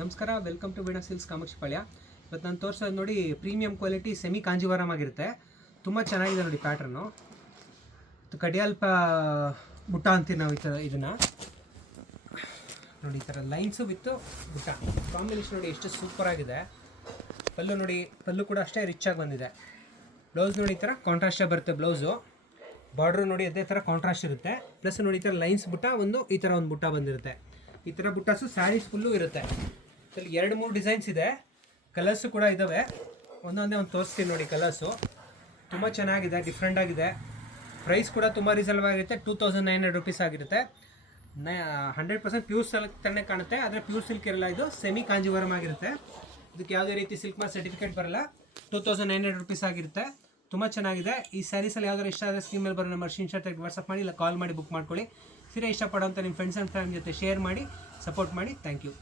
ನಮಸ್ಕಾರ, welcome to Veena silks Kamakshipalya. ಇವತ್ತು ನಾನು ತೋರಿಸೋದು ನೋಡಿ ಪ್ರೀಮಿಯಂ ಕ್ವಾಲಿಟಿ ಸೆಮಿ ಕಾಂಜಿವರಂ ಆಗಿರುತ್ತೆ. ತುಂಬ ಚೆನ್ನಾಗಿದೆ ನೋಡಿ ಪ್ಯಾಟ್ರನ್ನು. ಕಡಿಯಾಲ್ ಬುಟ್ಟ ಅಂತೀವಿ ನಾವು ಈ ಥರ. ಇದನ್ನು ನೋಡಿ, ಈ ಥರ ಲೈನ್ಸು ವಿತ್ತು ಬುಟ್ಟ ಕಾಂಬಿನೇಷನ್ ನೋಡಿ ಎಷ್ಟು ಸೂಪರಾಗಿದೆ. ಪಲ್ಲು ನೋಡಿ, ಪಲ್ಲು ಕೂಡ ಅಷ್ಟೇ ರಿಚಾಗಿ ಬಂದಿದೆ. ಬ್ಲೌಸ್ ನೋಡಿ ಈ ಥರ ಕಾಂಟ್ರಾಸ್ಟಾಗಿ ಬರುತ್ತೆ. ಬ್ಲೌಸು ಬಾರ್ಡ್ರು ನೋಡಿ ಅದೇ ಥರ ಕಾಂಟ್ರಾಸ್ಟ್ ಇರುತ್ತೆ. ಪ್ಲಸ್ ನೋಡಿ ಈ ಥರ ಲೈನ್ಸ್ ಬುಟ್ಟ ಈ ಥರ ಒಂದು ಬುಟ್ಟ ಬಂದಿರುತ್ತೆ. ಈ ಥರ ಬುಟ್ಟಾಸು ಸ್ಯಾರೀಸ್ ಫುಲ್ಲು ಇರುತ್ತೆ. ಇಲ್ಲಿ 2-3 ಡಿಸೈನ್ಸ್ ಇದೆ. ಕಲರ್ಸು ಕೂಡ ಇದ್ದಾವೆ. ಒಂದೊಂದೇ ಒಂದು ತೋರಿಸ್ತೀನಿ ನೋಡಿ. ಕಲರ್ಸು ತುಂಬ ಚೆನ್ನಾಗಿದೆ, ಡಿಫ್ರೆಂಟ್ ಆಗಿದೆ. ಪ್ರೈಸ್ ಕೂಡ ತುಂಬ ರೀಸನಬಲ್ ಆಗಿರುತ್ತೆ. 2900 ರುಪೀಸ್ ಆಗಿರುತ್ತೆ. 100% ಪ್ಯೂರ್ ಸಿಲ್ಕ್ ಥರನೇ ಕಾಣುತ್ತೆ, ಆದರೆ ಪ್ಯೂರ್ ಸಿಲ್ಕ್ ಇರಲ್ಲ. ಇದು ಸೆಮಿ ಕಾಂಜಿವರಂ ಆಗಿರುತ್ತೆ. ಇದಕ್ಕೆ ಯಾವುದೇ ರೀತಿ ಸಿಲ್ಕ್ ಮಾರ್ಕ್ ಸರ್ಟಿಫಿಕೇಟ್ ಬರಲ್ಲ. 2900 ರುಪೀಸ್ ಆಗಿರುತ್ತೆ. ತುಂಬ ಚೆನ್ನಾಗಿದೆ. ಈ ಸ್ಯಾರೀಸಲ್ಲಿ ಯಾವ್ದಾರು ಇಷ್ಟ ಆದರೆ ಸ್ಕ್ರೀನ್ ಮೇಲೆ ಬರೋ ನಂಬರ್ ಸ್ಕ್ರೀನ್ಶಾಟ್ ತೆಗೆದು ವಾಟ್ಸಪ್ ಮಾಡಿ, ಇಲ್ಲ ಕಾಲ್ ಮಾಡಿ ಬುಕ್ ಮಾಡ್ಕೊಳ್ಳಿ. ಸೀರೆ ಇಷ್ಟಪಡೋಂಥ ನಿಮ್ಮ ಫ್ರೆಂಡ್ಸ್ ಆ್ಯಂಡ್ ಫ್ಯಾಮಿಲಿ ಜೊತೆ ಶೇರ್ ಮಾಡಿ, ಸಪೋರ್ಟ್ ಮಾಡಿ. Thank you.